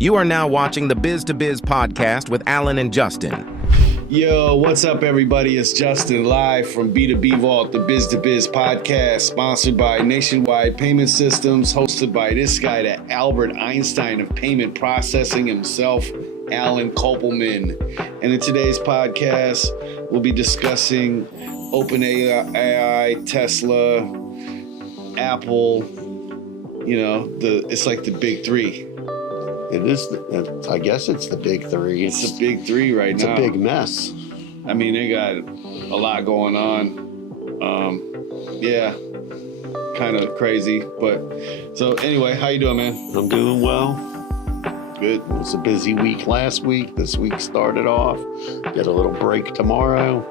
You are now watching the Biz Podcast with Alan and Justin. Yo, what's up, everybody? It's Justin live from B2B Vault, the BizToBizPodcast, sponsored by Nationwide Payment Systems, hosted by this guy, the Albert Einstein of payment processing himself, Alan Kopelman. And in today's podcast, we'll be discussing OpenAI, Tesla, Apple. You know, it's like the big three. It is. I guess it's the big three. It's the big three right now. It's a big mess. I mean, they got a lot going on. Yeah, kind of crazy. But so anyway, how you doing, man? I'm doing well. Good. It was a busy week last week. This week started off. Get a little break tomorrow.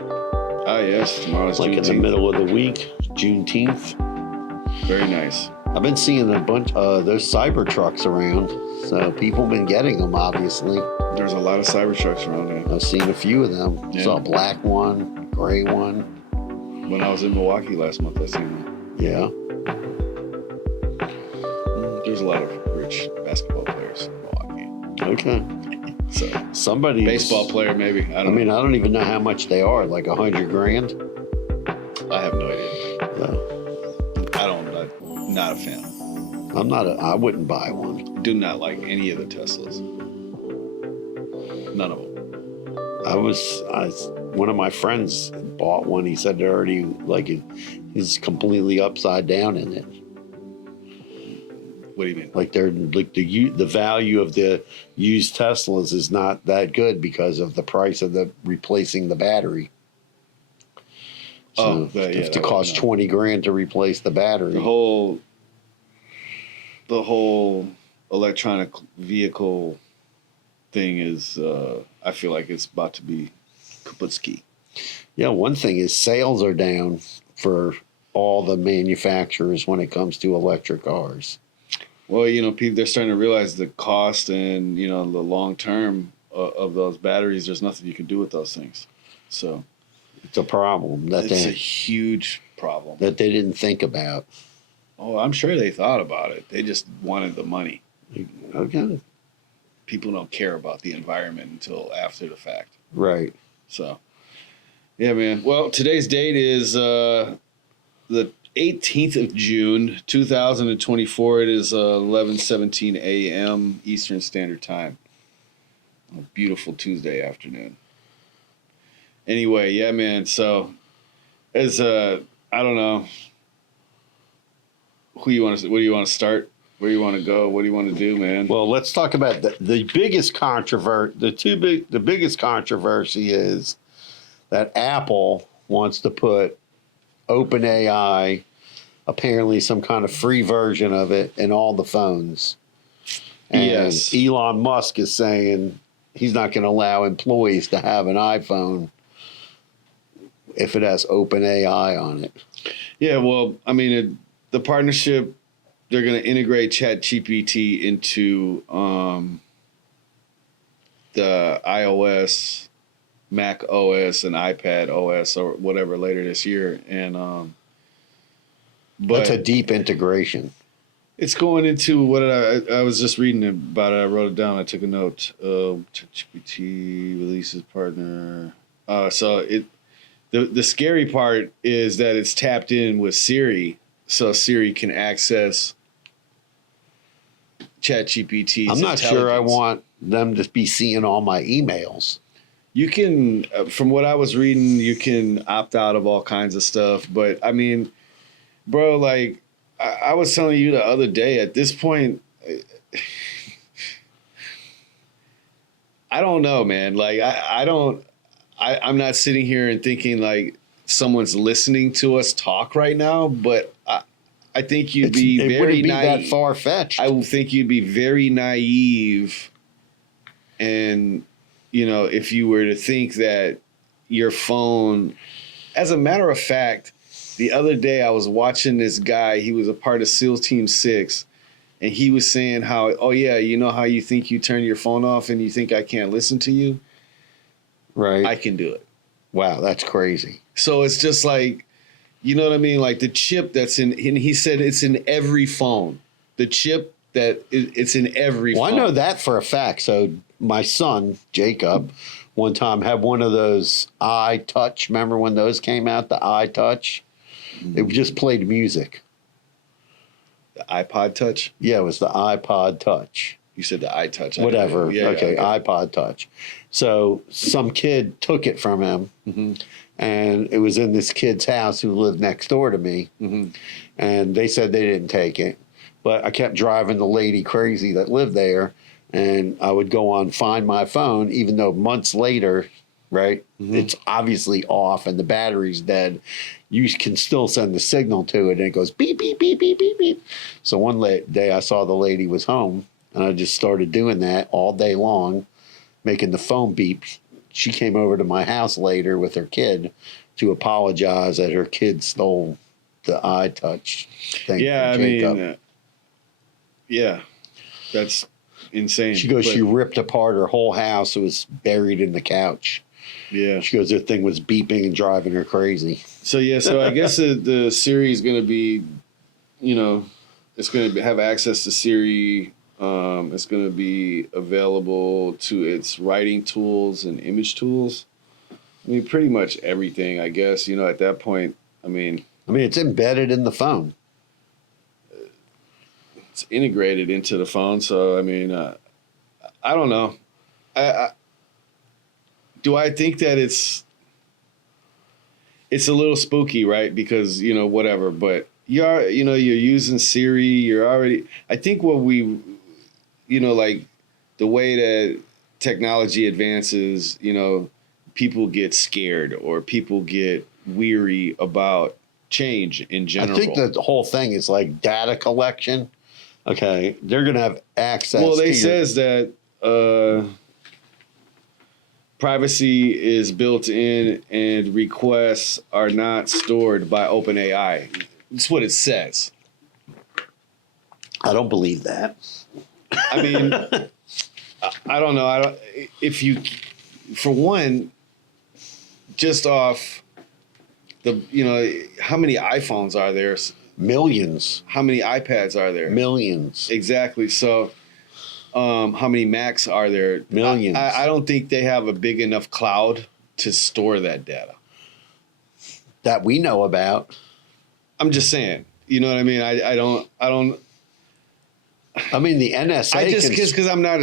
Ah, yes. Tomorrow's like Juneteenth. in the middle of the week, Juneteenth. Very nice. I've been seeing a bunch of those cyber trucks around. So people have been getting them, obviously. There's a lot of Cybertrucks around here. I've seen a few of them. Yeah. Saw a black one, gray one. When I was in Milwaukee last month, I seen one. Yeah. There's a lot of rich basketball players in Milwaukee. Okay. So somebody baseball player, maybe. I don't know. I don't even know how much they are. Like $100,000. I have no idea. No. I'm not a fan. I wouldn't buy one. Do not like any of the Teslas. None of them. One of my friends bought one. He said they're already he's completely upside down in it. What do you mean? Like the value of the used Teslas is not that good because of the price of the replacing the battery. So it costs $20,000 to replace the battery. The whole electronic vehicle thing is, I feel like it's about to be kaputski. Yeah, one thing is sales are down for all the manufacturers when it comes to electric cars. Well, people, they're starting to realize the cost and, the long term of those batteries. There's nothing you can do with those things. So it's a problem. It's a huge problem. That they didn't think about. Oh, I'm sure they thought about it. They just wanted the money. Okay. People don't care about the environment until after the fact. Right. So, yeah, man. Well, today's date is the 18th of June, 2024. It is 11:17 a.m. Eastern Standard Time. A beautiful Tuesday afternoon. Anyway, yeah, man. So, I don't know. What do you want to start? Where do you want to go? What do you want to do, man? Well, let's talk about the biggest controversy. The biggest controversy is that Apple wants to put OpenAI, apparently some kind of free version of it, in all the phones. And yes. Elon Musk is saying he's not going to allow employees to have an iPhone if it has OpenAI on it. Yeah, well, I mean, the partnership, they're going to integrate ChatGPT into the iOS, Mac OS, and iPad OS or whatever later this year. And but that's a deep integration. It's going into what I was just reading about it. I wrote it down. I took a note. ChatGPT releases partner. So the scary part is that it's tapped in with Siri. So Siri can access ChatGPT's I'm not sure I want them to be seeing all my emails. You can, from what I was reading, you can opt out of all kinds of stuff. But, I mean, bro, like, I was telling you the other day, at this point, I don't know, man. Like, I'm not sitting here and thinking, like, someone's listening to us talk right now, but I think you'd be very it wouldn't be naive. that far-fetched. I think you'd be very naive, and if you were to think that your phone, as a matter of fact, the other day I was watching this guy. He was a part of SEAL Team 6, and he was saying how, oh yeah, you know how you think you turn your phone off and you think I can't listen to you? Right. I can do it. Wow, that's crazy. So it's just like, you know what I mean? Like the chip that's in, and he said it's in every phone. The chip that it's in every phone. I know that for a fact. So my son, Jacob, one time had one of those iTouch. Remember when those came out, the iTouch? It just played music. The iPod Touch? Yeah, it was the iPod Touch. You said the iTouch. Whatever. Yeah, okay, iPod Touch. So some kid took it from him, and it was in this kid's house who lived next door to me, and they said they didn't take it. But I kept driving the lady crazy that lived there, and I would go on Find My Phone, even though months later, right, it's obviously off and the battery's dead. You can still send the signal to it, and it goes beep, beep, beep, beep, beep, beep. So one day I saw the lady was home, and I just started doing that all day long, making the phone beep. She came over to my house later with her kid to apologize that her kid stole the iTouch thing. Yeah, I mean, yeah, that's insane. She goes, she ripped apart her whole house. It was buried in the couch. Yeah. She goes, the thing was beeping and driving her crazy. So I guess the Siri is going to be, it's going to have access to Siri. It's going to be available to its writing tools and image tools. I mean, pretty much everything, I guess. At that point, I mean, it's embedded in the phone. It's integrated into the phone. So, I mean, I don't know. Do I think that it's a little spooky, right? Because, whatever, but you're using Siri, you're already, I think what we, like the way that technology advances, people get scared or people get weary about change in general. I think that the whole thing is like data collection. Okay. They're going to have access. Well, they says that, privacy is built in and requests are not stored by OpenAI. That's what it says. I don't believe that. I mean, I don't know. For one, just off the, how many iPhones are there? Millions. How many iPads are there? Millions. Exactly. So, how many Macs are there? Millions. I don't think they have a big enough cloud to store that data. That we know about. I'm just saying. You know what I mean? I don't. I mean, the NSA. I just because I'm not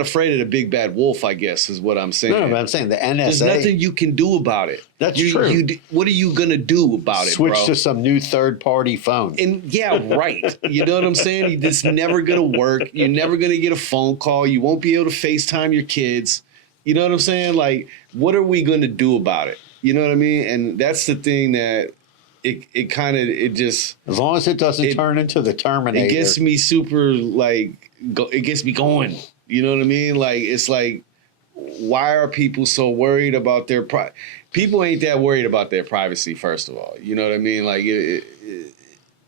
afraid of the big bad wolf. I guess is what I'm saying. No, but I'm saying the NSA. There's nothing you can do about it. That's true. What are you gonna do about it? Switch bro? to some new third-party phone. And yeah, right. You know what I'm saying? It's never gonna work. You're never gonna get a phone call. You won't be able to FaceTime your kids. You know what I'm saying? Like, what are we gonna do about it? You know what I mean? And that's the thing that. It just as long as it doesn't turn into the Terminator. It gets me super it gets me going. You know what I mean? Like it's like, why are people so worried about their people ain't that worried about their privacy? First of all, you know what I mean? Like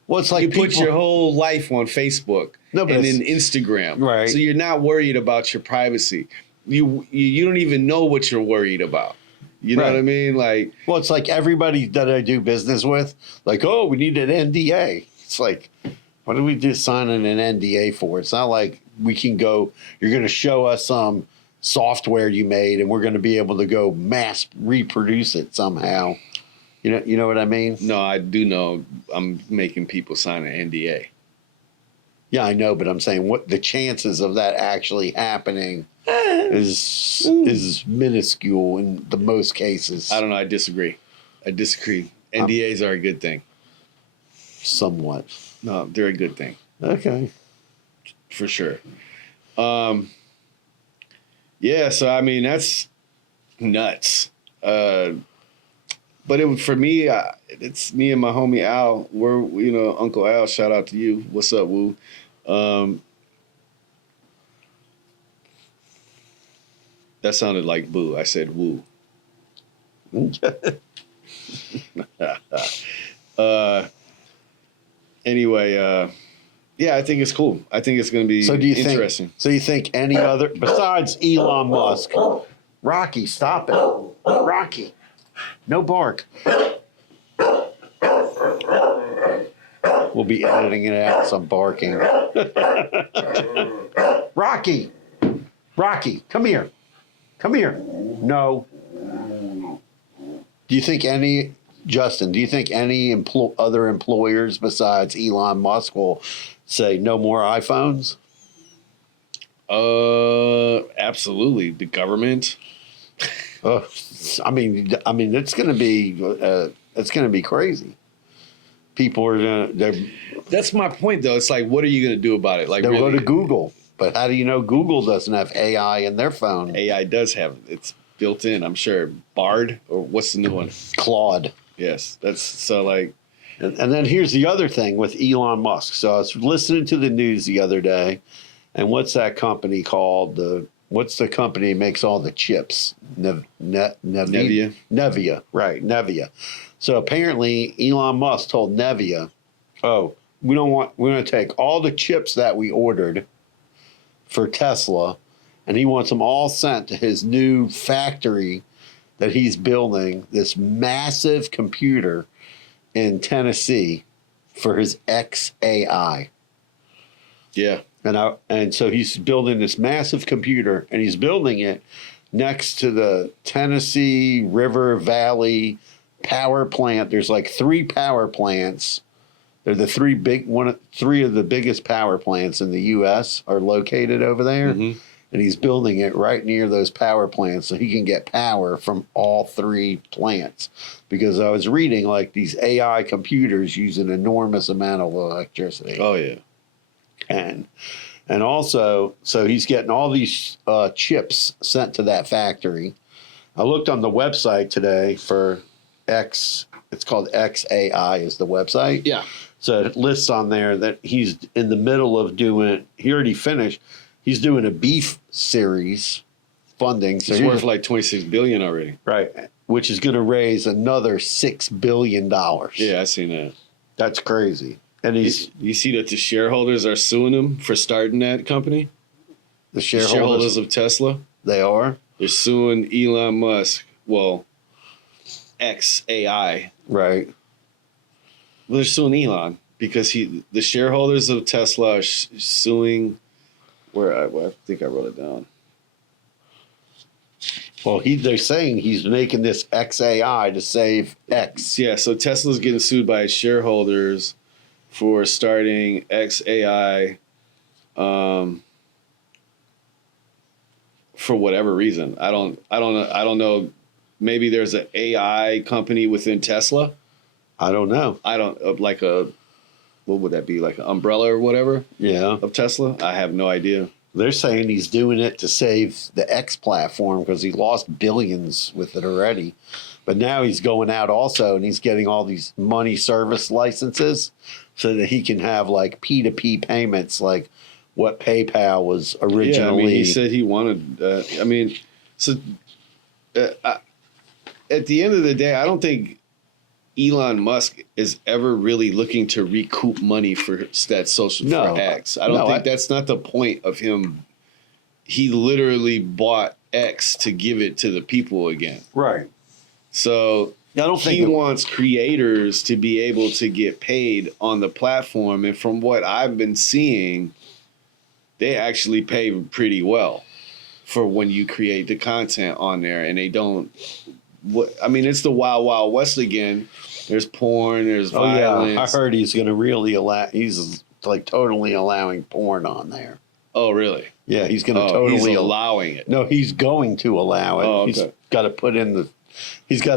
well, it's like you put your whole life on Facebook and then Instagram, right? So you're not worried about your privacy. You don't even know what you're worried about. You know what I mean? Like, well, it's like everybody that I do business with, like, oh, we need an NDA. It's like, what are we just signing an NDA for? It's not like we can go, you're going to show us some software you made and we're going to be able to go mass reproduce it somehow. You know what I mean? No, I do know I'm making people sign an NDA. Yeah, I know, but I'm saying what the chances of that actually happening is minuscule in the most cases. I don't know. I disagree. NDAs are a good thing. Somewhat. No, they're a good thing. Okay. For sure. Yeah, so I mean that's nuts. But for me, it's me and my homie Al. We're Uncle Al. Shout out to you. What's up, Woo? That sounded like boo. I said woo. Anyway, yeah, I think it's cool. I think it's going to be interesting. So you think any other, besides Elon Musk, Rocky, stop it. Rocky, no bark. We'll be editing it out, some barking. Rocky, come here. No. Justin, do you think any other employers besides Elon Musk will say no more iPhones? Absolutely. The government. I mean, it's going to be crazy. People are going to. That's my point, though. It's like, what are you going to do about it? Like, they'll really, go to Google, but how do you know Google doesn't have AI in their phone? AI does have it's built in. I'm sure Bard or what's the new one? Claude. Yes, that's so like. And then here's the other thing with Elon Musk. So I was listening to the news the other day, and what's that company called? What's the company that makes all the chips? Nevia. Nevia, right? Nevia. So apparently Elon Musk told Nevia, "Oh, we're going to take all the chips that we ordered for Tesla, and he wants them all sent to his new factory that he's building, this massive computer in Tennessee for his XAI." Yeah. And so he's building this massive computer, and he's building it next to the Tennessee River Valley power plant. There's like 3 power plants. They're the three of the biggest power plants in the U.S. are located over there. Mm-hmm. And he's building it right near those power plants so he can get power from all 3 plants. Because I was reading like these AI computers use an enormous amount of electricity. Oh, yeah. And also, so he's getting all these chips sent to that factory. I looked on the website today for X. It's called XAI is the website. Yeah. So it lists on there that he's in the middle of doing, he already finished, he's doing a beef series funding. So it's worth like $26 billion already. Right. Which is going to raise another $6 billion. Yeah, I seen that. That's crazy. And you see that the shareholders are suing him for starting that company? The shareholders of Tesla? They are? They're suing Elon Musk. Well, XAI. Right. Well, they're suing Elon because the shareholders of Tesla are suing. I think I wrote it down. Well, they're saying he's making this XAI to save X. Yeah, so Tesla's getting sued by its shareholders for starting XAI for whatever reason. I don't know. Maybe there's an AI company within Tesla. I don't know. What would that be? Like an umbrella or whatever? Yeah. Of Tesla? I have no idea. They're saying he's doing it to save the X platform because he lost billions with it already. But now he's going out also and he's getting all these money service licenses so that he can have like P2P payments like what PayPal was originally. Yeah, I mean, he said he wanted, at the end of the day, I don't think Elon Musk is ever really looking to recoup money for that social for X. I don't think that's not the point of him. He literally bought X to give it to the people again. Right. So he wants creators to be able to get paid on the platform. And from what I've been seeing, they actually pay pretty well for when you create the content on there. And they don't. It's the Wild Wild West again. There's porn, there's violence. Yeah. I heard he's going to really he's like totally allowing porn on there. Oh, really? Yeah, he's going to totally. He's allowing it. No, he's going to allow it. Oh, okay. He's got to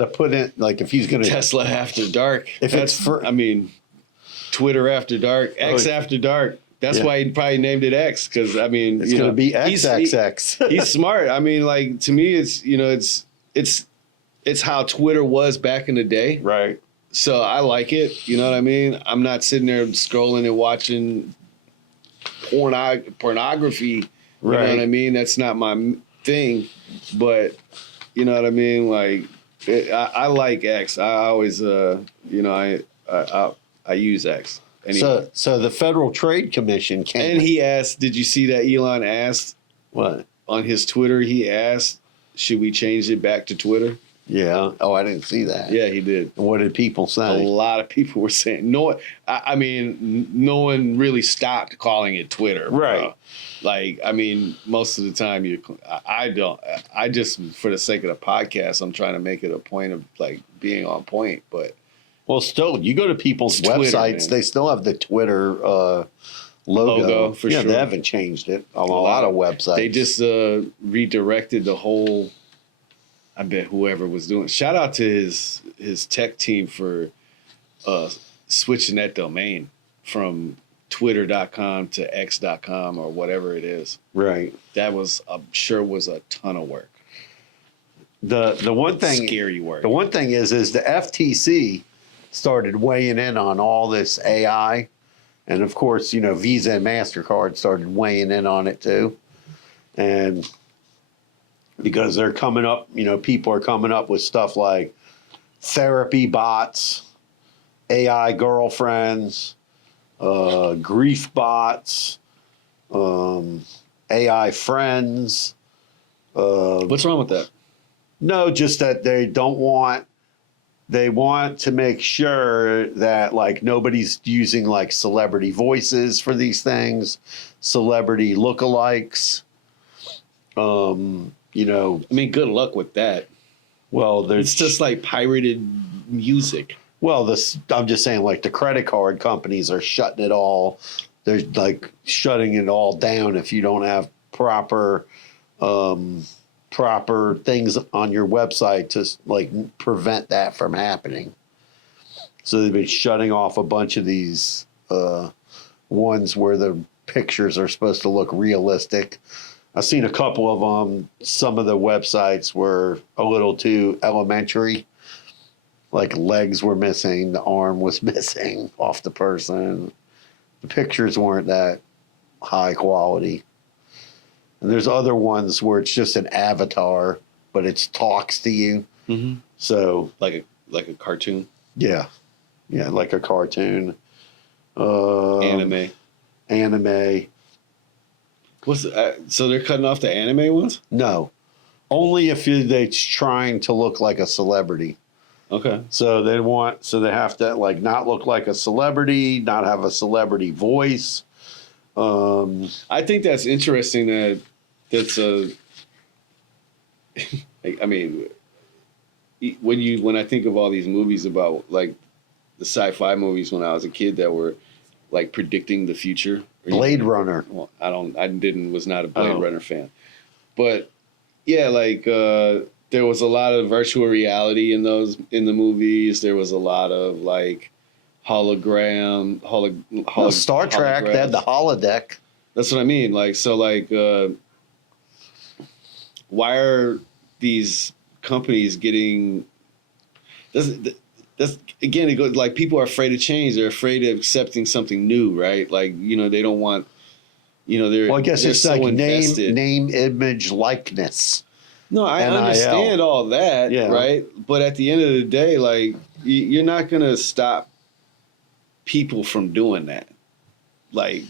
put in like if he's going to. Tesla After Dark. If it's for. Twitter After Dark, X After Dark. That's why he probably named it X because, it's going to be XXX. He's smart. To me, it's how Twitter was back in the day. Right. So I like it. You know what I mean? I'm not sitting there scrolling and watching pornography. You know what I mean? That's not my thing. But you know what I mean? Like, I like X. I always, I use X. Anyway. So the Federal Trade Commission came. And he asked, did you see that Elon asked? What? On his Twitter, he asked, should we change it back to Twitter? Yeah. Oh, I didn't see that. Yeah, he did. And what did people A say? lot of people were saying I mean, no one really stopped calling it Twitter, Right. bro. Like, I mean, most of the time I don't. I just, for the sake of the podcast, I'm trying to make it a point of like being on point. But Well, still, you go to people's It's Twitter, websites, man. they still have the Twitter logo. For yeah, sure. they haven't changed it on a lot of websites. They just redirected the whole. I bet whoever was doing. Shout out to his tech team for switching that domain from twitter.com to x.com or whatever it is. Right. That was, I'm sure, was a ton of work. The one thing, Scary work. The one thing is the FTC started weighing in on all this AI, and of course, Visa and MasterCard started weighing in on it too, and because they're coming up, people are coming up with stuff like therapy bots, AI girlfriends, grief bots, AI friends. What's wrong with that? No, just that they want to make sure that like nobody's using like celebrity voices for these things, celebrity lookalikes. I mean, good luck with that. Well, It's just like pirated music. Well, I'm just saying, like the credit card companies are shutting it all. They're like shutting it all down if you don't have proper things on your website to like prevent that from happening. So they've been shutting off a bunch of these ones where the pictures are supposed to look realistic. I've seen a couple of them. Some of the websites were a little too elementary. Like legs were missing, the arm was missing off the person. The pictures weren't that high quality. And there's other ones where it's just an avatar, but it talks to you. Mm-hmm. So like a cartoon, yeah, like a cartoon. anime. So they're cutting off the anime ones? No, only if they're trying to look like a celebrity. Okay. So they have to like not look like a celebrity, not have a celebrity voice. I think that's interesting that's a. I mean, when I think of all these movies about like the sci-fi movies when I was a kid that were like predicting the future. Blade Runner. Well, was not a Blade Runner fan, but yeah, like there was a lot of virtual reality in the movies. There was a lot of like Star Trek, they had the holodeck. That's what I mean. Like, so like, why are these companies getting, that's again, it goes like people are afraid of change. They're afraid of accepting something new, right? Like, they don't want, they're, well, I guess they're it's so like invested. name, image, likeness. No, I NIL. understand all that, Yeah. right? But at the end of the day, like, you're not going to stop people from doing that. Like,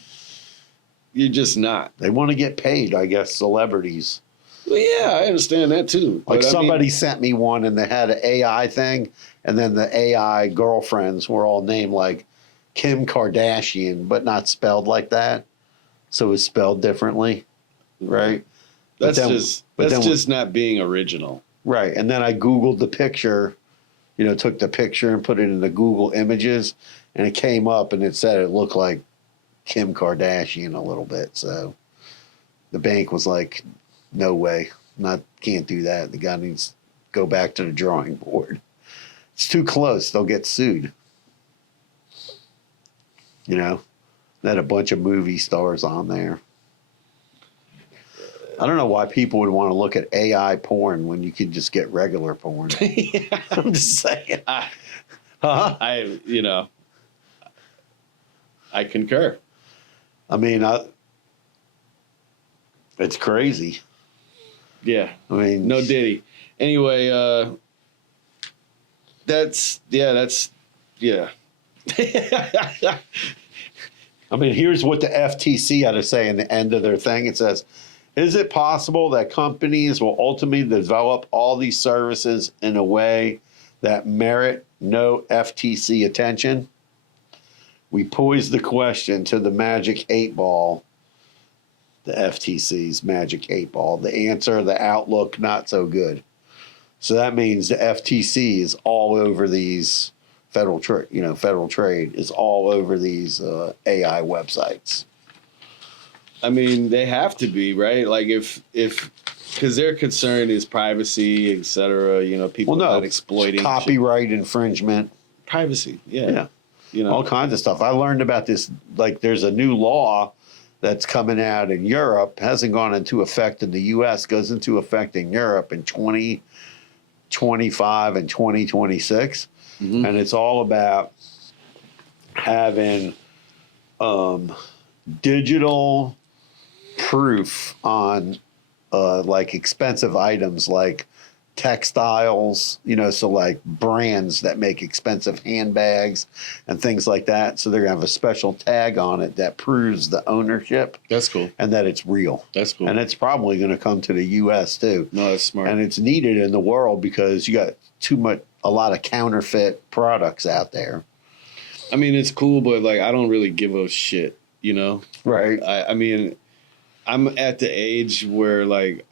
you're just not. They want to get paid, I guess, celebrities. Well, yeah, I understand that too. Like But somebody sent me one and they had an AI thing, and then the AI girlfriends were all named like Kim Kardashian, but not spelled like that. So it's spelled differently, right? That's just not being original. Right. And then I Googled the picture, took the picture and put it in the Google images, and it came up and it said it looked like Kim Kardashian a little bit. So the bank was like, no way, can't do that. The guy needs to go back to the drawing board. It's too close. They'll get sued. They had a bunch of movie stars on there. I don't know why people would want to look at AI porn when you could just get regular porn. I'm just saying. I concur. I mean, it's crazy. Yeah. I mean, no Diddy. Anyway, that's. I mean, here's what the FTC had to say in the end of their thing. It says, Is it possible that companies will ultimately develop all these services in a way that merit no FTC attention? We pose the question to the magic 8 ball, the FTC's magic 8 ball. The answer, the outlook, not so good. So that means the FTC is all over these federal trade is all over these AI websites. I mean, they have to be, right? Like if because their concern is privacy, et cetera, people not exploiting copyright infringement. Privacy, yeah. All kinds of stuff. I learned about this, like there's a new law that's coming out in Europe, hasn't gone into effect in the US, goes into effect in Europe in 2025 and 2026. Mm-hmm. And it's all about having digital proof on like expensive items like textiles, so like brands that make expensive handbags and things like that. So they're going to have a special tag on it that proves the ownership. That's cool. And that it's real. That's cool. And it's probably going to come to the US too. No, that's smart. And it's needed in the world because you got a lot of counterfeit products out there. I mean, it's cool, but like, I don't really give a shit, Right. I mean, I'm at the age where like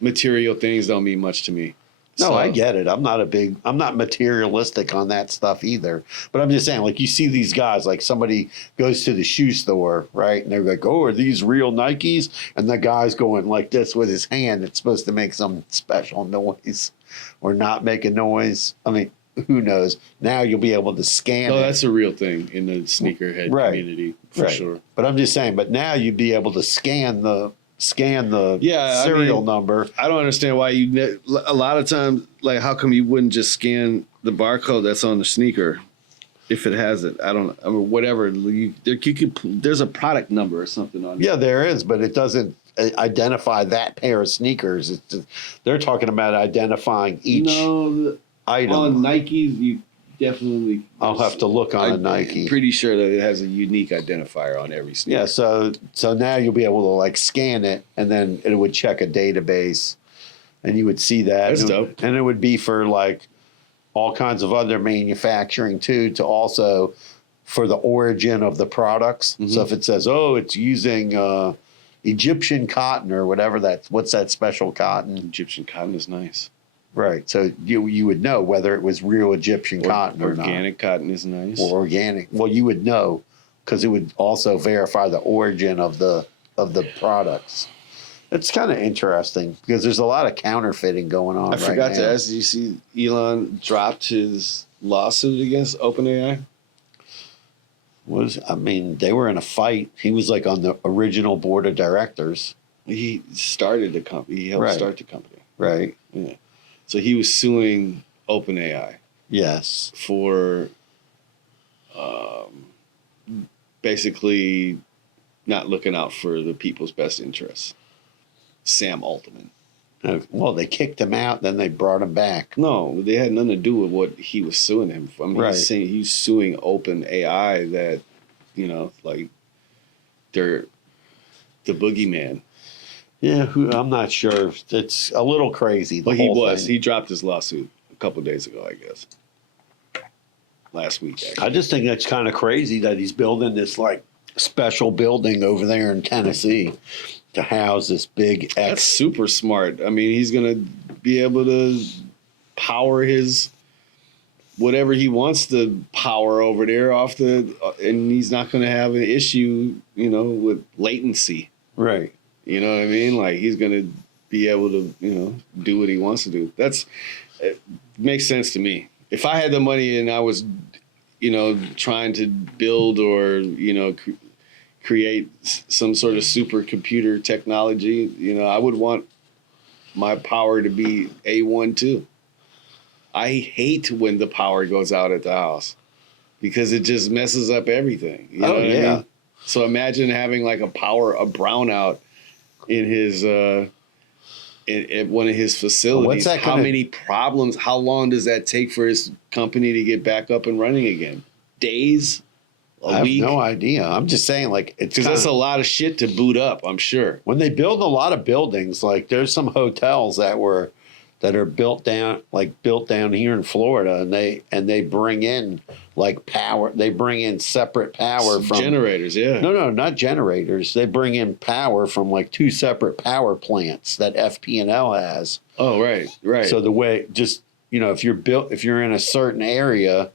material things don't mean much to me. No, I get it. I'm not materialistic on that stuff either. But I'm just saying, like, you see these guys, like somebody goes to the shoe store, right? And they're like, oh, are these real Nikes? And the guy's going like this with his hand. It's supposed to make some special noise or not make a noise. I mean, who knows? Now you'll be able to scan it. That's a real thing in the sneakerhead community, for sure. But I'm just saying, but now you'd be able to scan the serial number. I don't understand why a lot of times, like, how come you wouldn't just scan the barcode that's on the sneaker if it has it? I mean, whatever. There's a product number or something on it. Yeah, there is, but it doesn't identify that pair of sneakers. They're talking about identifying each item. On Nikes, you definitely. I'll have to look on a Nike. I'm pretty sure that it has a unique identifier on every sneaker. Yeah, so now you'll be able to like scan it, and then it would check a database, and you would see that. That's dope. And it would be for like all kinds of other manufacturing too, to also for the origin of the products. Mm-hmm. So if it says, oh, it's using Egyptian cotton or whatever what's that special cotton? Egyptian cotton is nice. Right. So you would know whether it was real Egyptian cotton or not. Organic cotton is nice. Or organic. Well, you would know because it would also verify the origin of the products. It's kind of interesting because there's a lot of counterfeiting going on. I forgot to ask, did you see Elon dropped his lawsuit against OpenAI? They were in a fight. He was like on the original board of directors. He started the company. He helped start the company. Right. Yeah. So he was suing OpenAI. Yes. For basically not looking out for the people's best interests. Sam Altman. Well, they kicked him out, then they brought him back. No, they had nothing to do with what he was suing him for. I mean, he's suing OpenAI that, like they're the boogeyman. Yeah, I'm not sure. It's a little crazy. But he was. He dropped his lawsuit a couple of days ago, I guess. Last week, actually. I just think that's kind of crazy that he's building this like special building over there in Tennessee to house this big. That's super smart. I mean, he's going to be able to power his whatever he wants to power over there and he's not going to have an issue, with latency. Right. You know what I mean? Like he's going to be able to, do what he wants to do. It makes sense to me. If I had the money and I was, trying to build or, create some sort of supercomputer technology, I would want my power to be A1 too. I hate when the power goes out at the house because it just messes up everything. You know what I mean? So imagine having like a brownout in his at one of his facilities. Many problems? How long does that take for his company to get back up and running again? Days? I have no idea. I'm just saying, like, it's because that's a lot of shit to boot up, I'm sure. When they build a lot of buildings, like there's some hotels that are built down here in Florida, and they bring in like power. They bring in separate power from generators. Yeah. No, not generators. They bring in power from like two separate power plants that FP&L has. Oh, right. So the way, just, if you're in a certain area,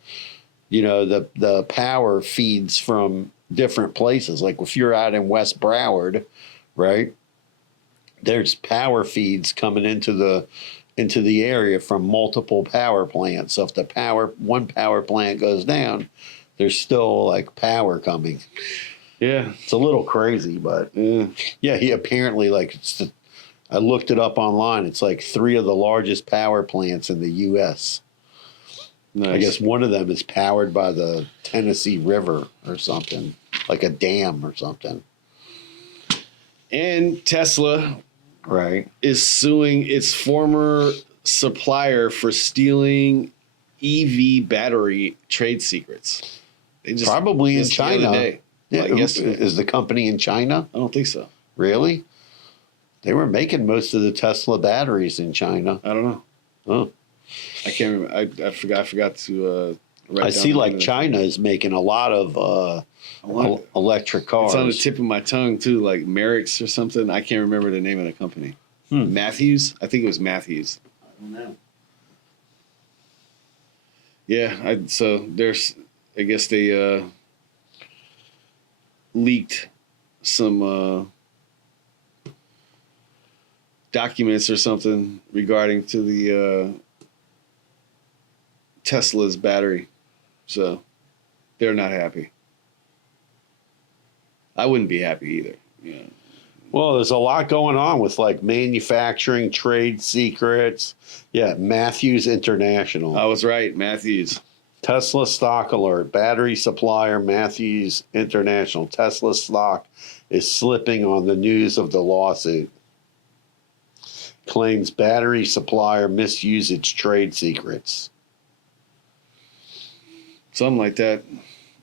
the power feeds from different places. Like if you're out in West Broward, right, there's power feeds coming into the area from multiple power plants. So if one power plant goes down, there's still like power coming. Yeah. It's a little crazy, but yeah, he apparently I looked it up online. It's like 3 of the largest power plants in the U.S. Nice. I guess one of them is powered by the Tennessee River or something, like a dam or something. And Tesla, right, is suing its former supplier for stealing EV battery trade secrets. Probably in China. Yeah, is the company in China? I don't think so. Really? They were making most of the Tesla batteries in China. I don't know. Oh. I can't remember. I forgot to write down. I see like China is making a lot of electric cars. It's on the tip of my tongue too, like Merrick's or something. I can't remember the name of the company. Matthews? I think it was Matthews. I don't know. Yeah, so there's, I guess they leaked some documents or something regarding to the Tesla's battery. So they're not happy. I wouldn't be happy either. Yeah. Well, there's a lot going on with like manufacturing, trade secrets. Yeah, Matthews International. I was right, Matthews. Tesla stock alert. Battery supplier Matthews International. Tesla stock is slipping on the news of the lawsuit. Claims battery supplier misused its trade secrets. Something like that.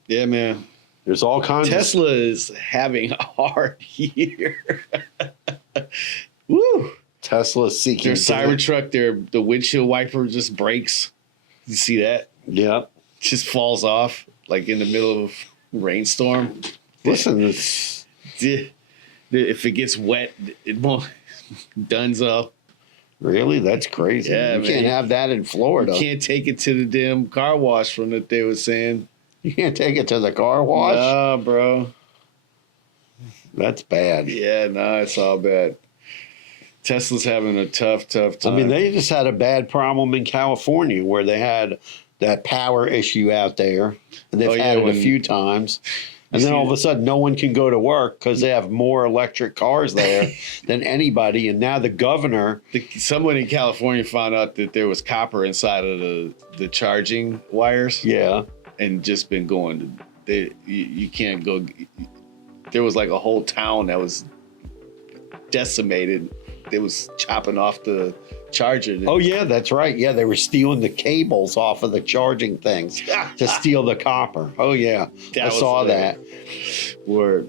Yeah, man. There's all kinds Tesla is having a hard year. Woo! Tesla's seeking their Cybertruck, the windshield wiper just breaks. You see that? Yeah. Just falls off like in the middle of a rainstorm. Listen, if it gets wet, it won't. Dunzo. Really? That's crazy. Yeah, you can't have that in Florida. You can't take it to the damn car wash from what they were saying. You can't take it to the car wash? Nah, bro. That's bad. Yeah, nah, it's all bad. Tesla's having a tough time. I mean, they just had a bad problem in California where they had that power issue out there. And they've had it a few times. And then all of a sudden, no one can go to work because they have more electric cars there than anybody. And now the governor... Someone in California found out that there was copper inside of the charging wires. Yeah. And just been going... You can't go... There was like a whole town that was decimated. They was chopping off the charger. Oh, yeah, that's right. Yeah, they were stealing the cables off of the charging things to steal the copper. Oh, yeah. I saw that. Word.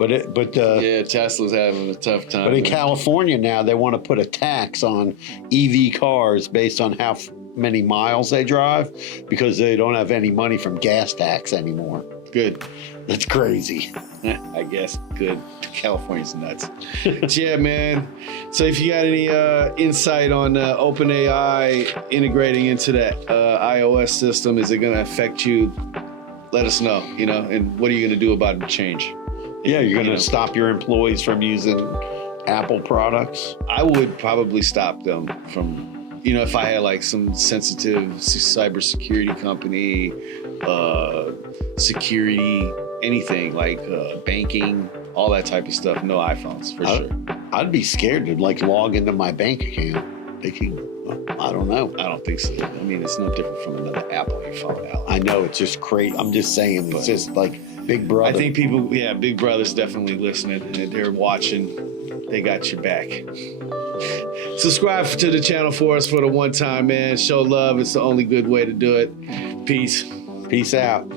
Yeah, Tesla's having a tough time. But in California now, they want to put a tax on EV cars based on how many miles they drive because they don't have any money from gas tax anymore. Good. That's crazy. I guess. Good. California's nuts. Yeah, man. So if you got any insight on OpenAI integrating into that iOS system, is it going to affect you? Let us know, and what are you going to do about the change? Yeah, you're going to stop your employees from using Apple products? I would probably stop them from, if I had like some sensitive cybersecurity company, security, anything like banking, all that type of stuff. No iPhones for sure. I'd be scared to log into my bank account. I don't know. I don't think so. I mean, it's no different from another app on your phone, Alan. I know, it's just crazy. I'm just saying, it's just like Big Brother. I think Big Brother's definitely listening and they're watching. They got your back. Subscribe to the channel for us for the one time, man. Show love. It's the only good way to do it. Peace. Peace out.